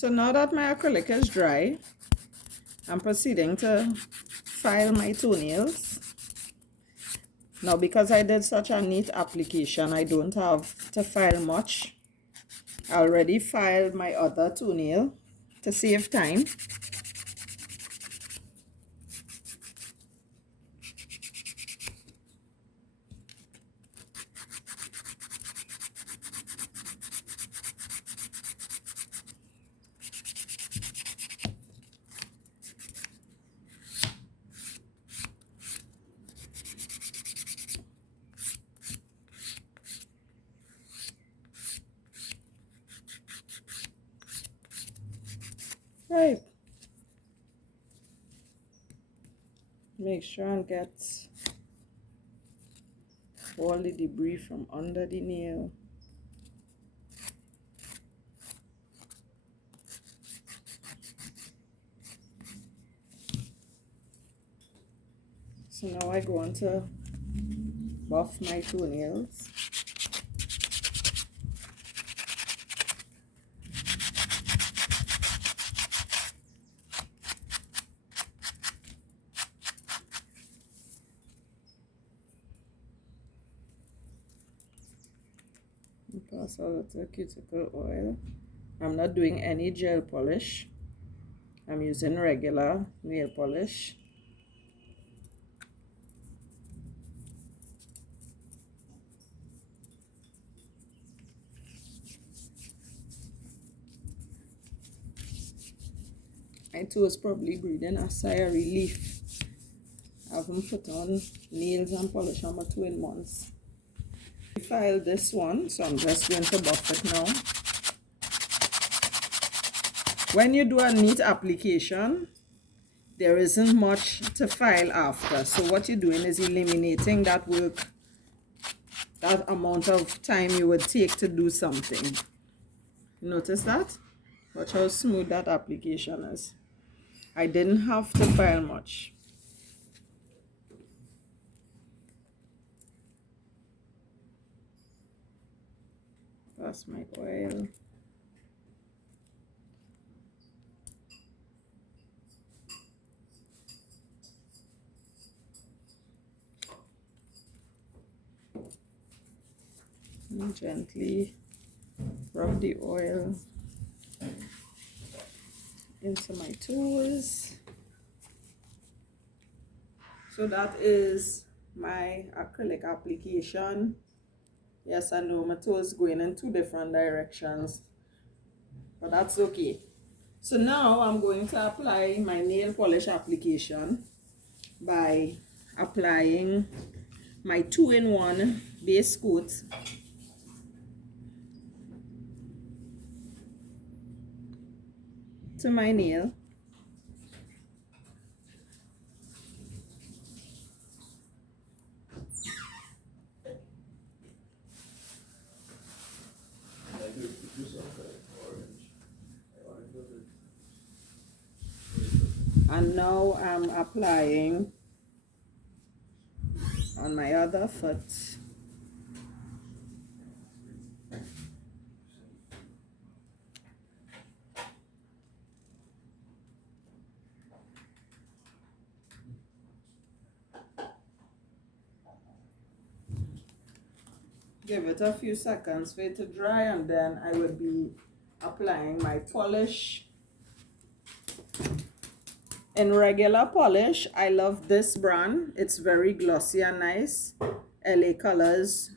So now that my acrylic is dry, I'm proceeding to file my toenails. Now because I did such a neat application, I don't have to file much. I already filed my other toenail to save time. Right. Make sure and get all the debris from under the nail. So now I go on to buff my toenails. Pass a little cuticle oil. I'm not doing any gel polish. I'm using regular nail polish. My toes probably breathing a sigh of relief. I haven't put on nails and polish on my toe in months. I filed this one, so I'm just going to buff it now. When you do a neat application, there isn't much to file after. So what you're doing is eliminating that work, that amount of time you would take to do something. Notice that? Watch how smooth that application is. I didn't have to file much. That's my oil. And gently rub the oil into my toes. So that is my acrylic application. Yes, I know my toes going in two different directions, but that's okay. So now I'm going to apply my nail polish application by applying my 2-in-1 base coat to my nail. And now I'm applying on my other foot. Give it a few seconds for it to dry, and then I will be applying my polish. In regular polish, I love this brand. It's very glossy and nice. LA Colors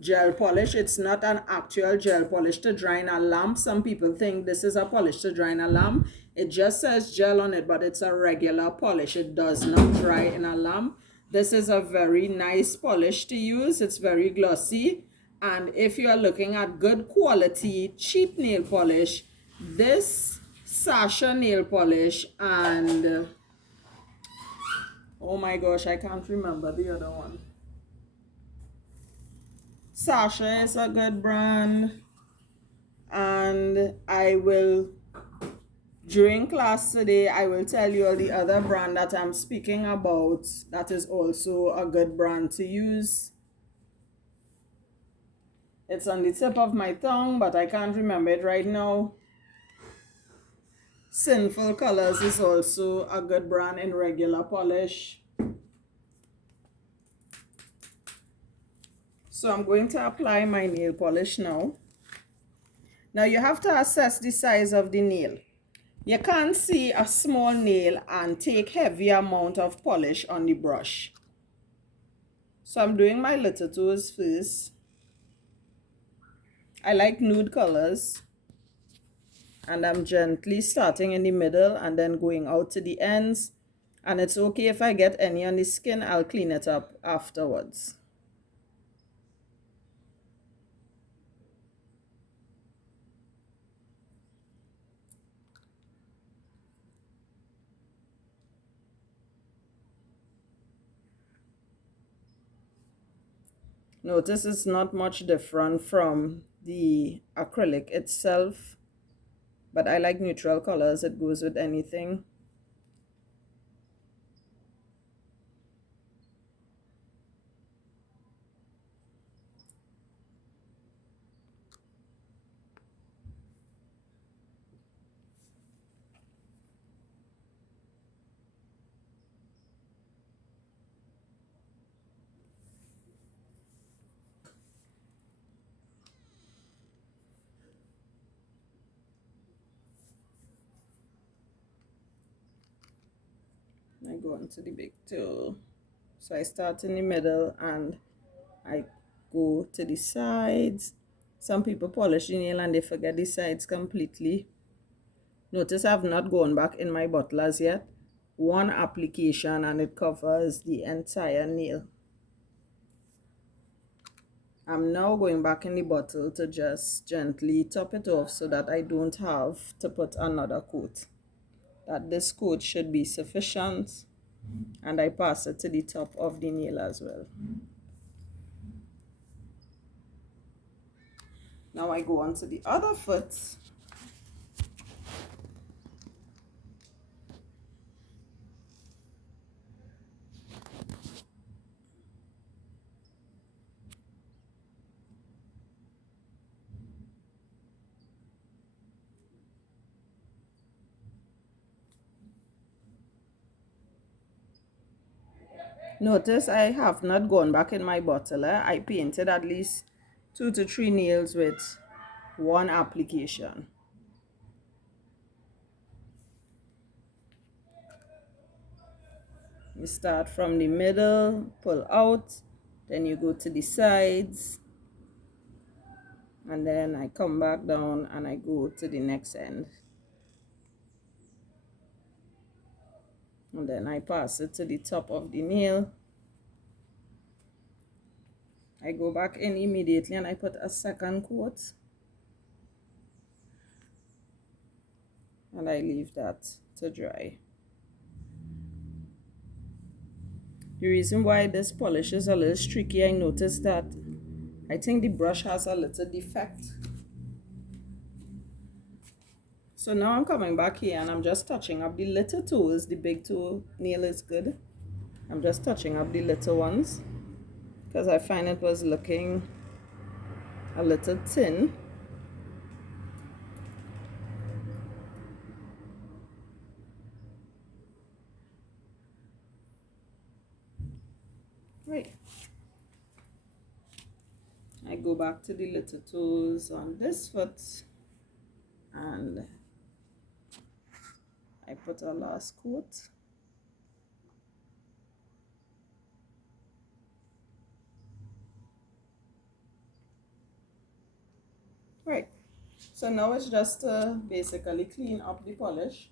gel polish. It's not an actual gel polish to dry in a lamp. Some people think this is a polish to dry in a lamp. It just says gel on it, but it's a regular polish. It does not dry in a lamp. This is a very nice polish to use. It's very glossy. And if you are looking at good quality, cheap nail polish, this Sasha nail polish and oh my gosh, I can't remember the other one. Sasha is a good brand, and I will, during class today, I will tell you the other brand that I'm speaking about that is also a good brand to use. It's on the tip of my tongue, but I can't remember it right now. Sinful Colors is also a good brand in regular polish. So I'm going to apply my nail polish now. Now you have to assess the size of the nail. You can't see a small nail and take heavy amount of polish on the brush. So I'm doing my little toes first. I like nude colors. And I'm gently starting in the middle and then going out to the ends. And it's okay if I get any on the skin, I'll clean it up afterwards. Notice it's not much different from the acrylic itself, but I like neutral colors. It goes with anything. I go into the big toe. So I start in the middle and I go to the sides. Some people polish the nail and they forget the sides completely. Notice I've not gone back in my bottle as yet. One application and it covers the entire nail. I'm now going back in the bottle to just gently top it off so that I don't have to put another coat. That this coat should be sufficient, and I pass it to the top of the nail as well. Now I go on to the other foot. Notice I have not gone back in my bottle. I painted at least 2 to 3 nails with one application. You start from the middle, pull out, then you go to the sides, and then I come back down and I go to the next end. And then I pass it to the top of the nail. I go back in immediately and I put a second coat. And I leave that to dry. The reason why this polish is a little streaky, I noticed that I think the brush has a little defect. So now I'm coming back here and I'm just touching up the little toes. The big toe nail is good. I'm just touching up the little ones because I find it was looking a little thin. Right. I go back to the little toes on this foot and I put a last coat. Right. So now it's just to basically clean up the polish.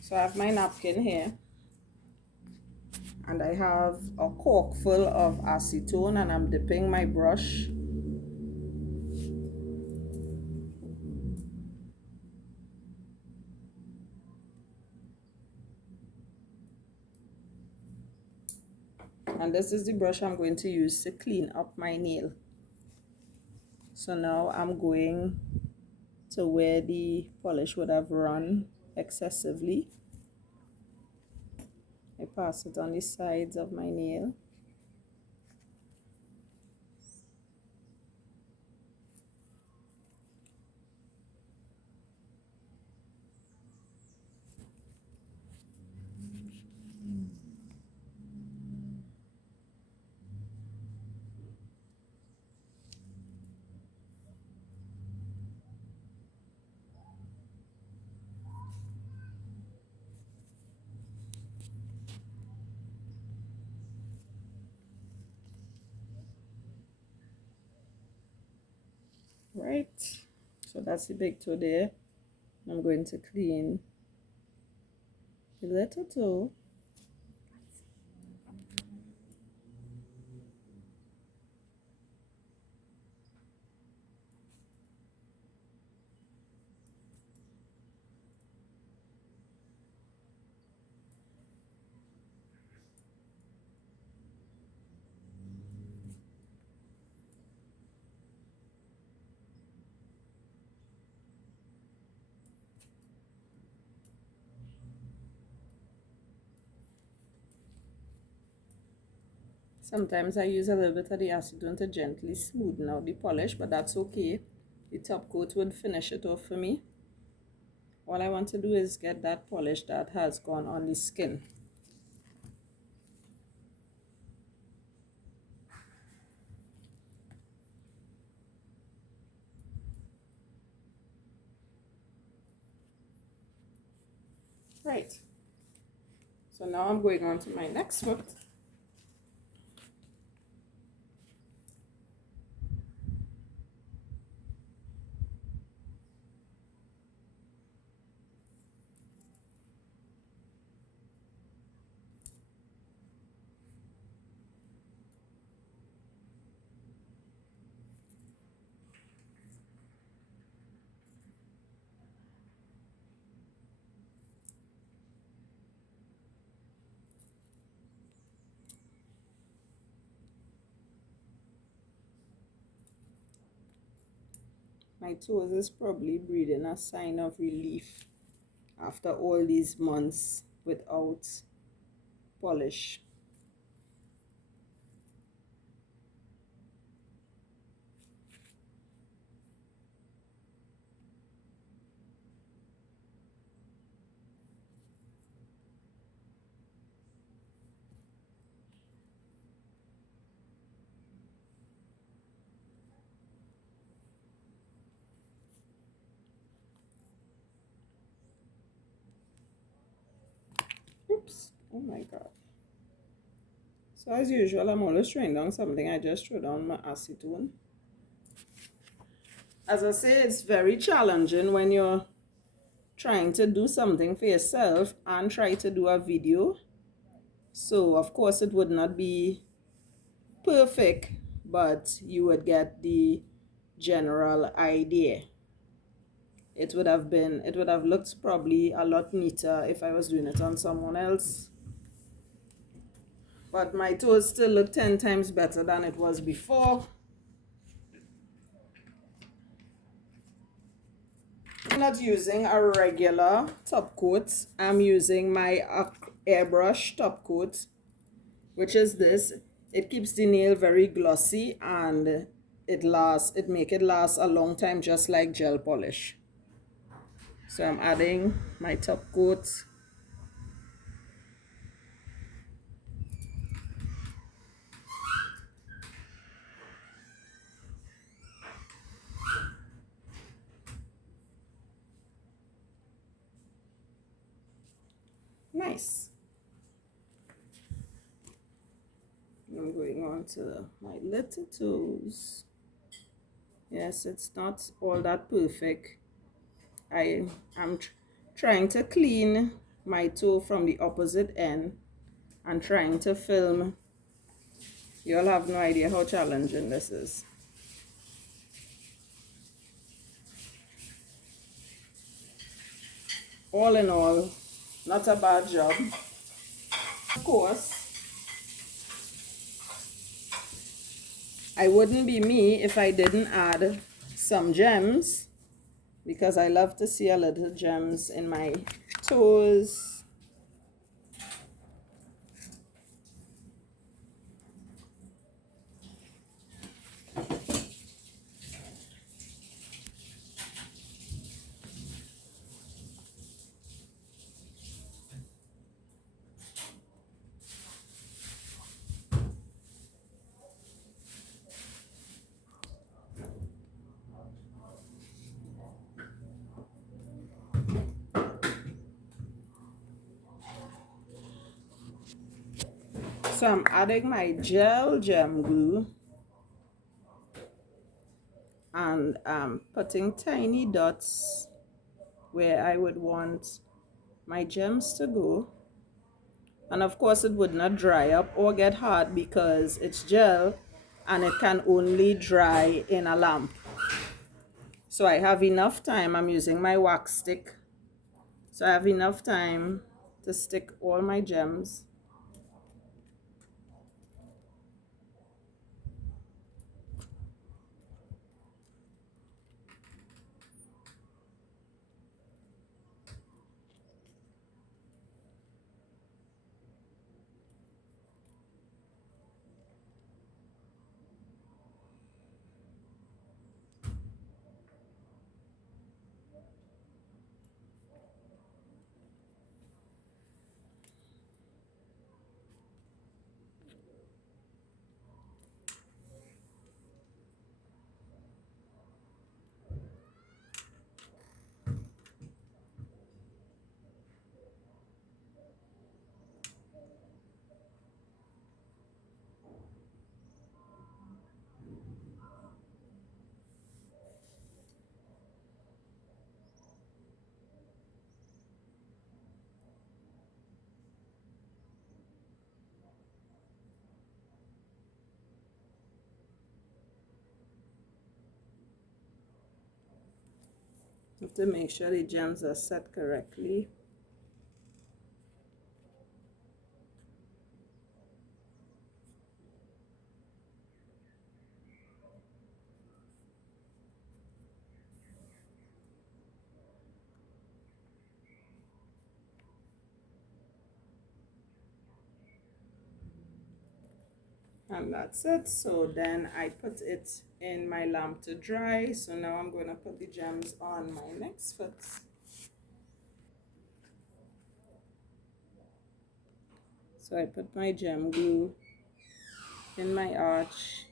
So I have my napkin here and I have a cork full of acetone and I'm dipping my brush and this is the brush I'm going to use to clean up my nail. So now I'm going to where the polish would have run excessively. I pass it on the sides of my nail. Right, so that's the big toe there. I'm going to clean the little toe. Sometimes I use a little bit of the acetone to gently smoothen out the polish, but that's okay. The top coat would finish it off for me. All I want to do is get that polish that has gone on the skin. Right. So now I'm going on to my next foot. My toes is probably breathing a sign of relief after all these months without polish. Oops, oh my god. So as usual, I'm always throwing down something. I just throw down my acetone. As I say, it's very challenging when you're trying to do something for yourself and try to do a video. So of course it would not be perfect, but you would get the general idea. It would have looked probably a lot neater if I was doing it on someone else. But my toes still look 10 times better than it was before. I'm not using a regular top coat. I'm using my Airbrush Top Coat, which is this. It keeps the nail very glossy and it make it last a long time, just like gel polish. So I'm adding my top coat. Nice. I'm going on to my little toes. Yes, it's not all that perfect. I'm trying to clean my toe from the opposite end and trying to film. You'll have no idea how challenging this is. All in all, not a bad job. Of course, I wouldn't be me if I didn't add some gems. because I love to see a little gems in my toes. So I'm adding my gel gem glue and putting tiny dots where I would want my gems to go. And of course it would not dry up or get hard because it's gel and it can only dry in a lamp. So I have enough time. I'm using my wax stick. So I have enough time to stick all my gems. You have to make sure the gems are set correctly. And that's it. So then I put it in my lamp to dry. So now I'm going to put the gems on my next foot. So I put my gem glue in my arch.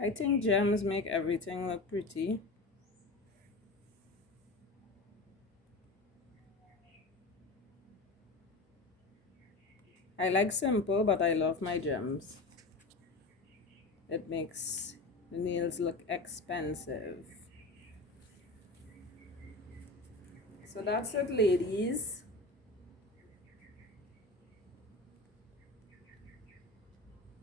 I think gems make everything look pretty. I like simple, but I love my gems. It makes the nails look expensive. So that's it, ladies.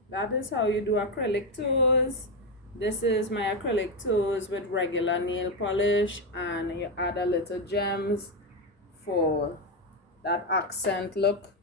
That is how you do acrylic toes. This is my acrylic toes with regular nail polish, and you add a little gems for that accent look.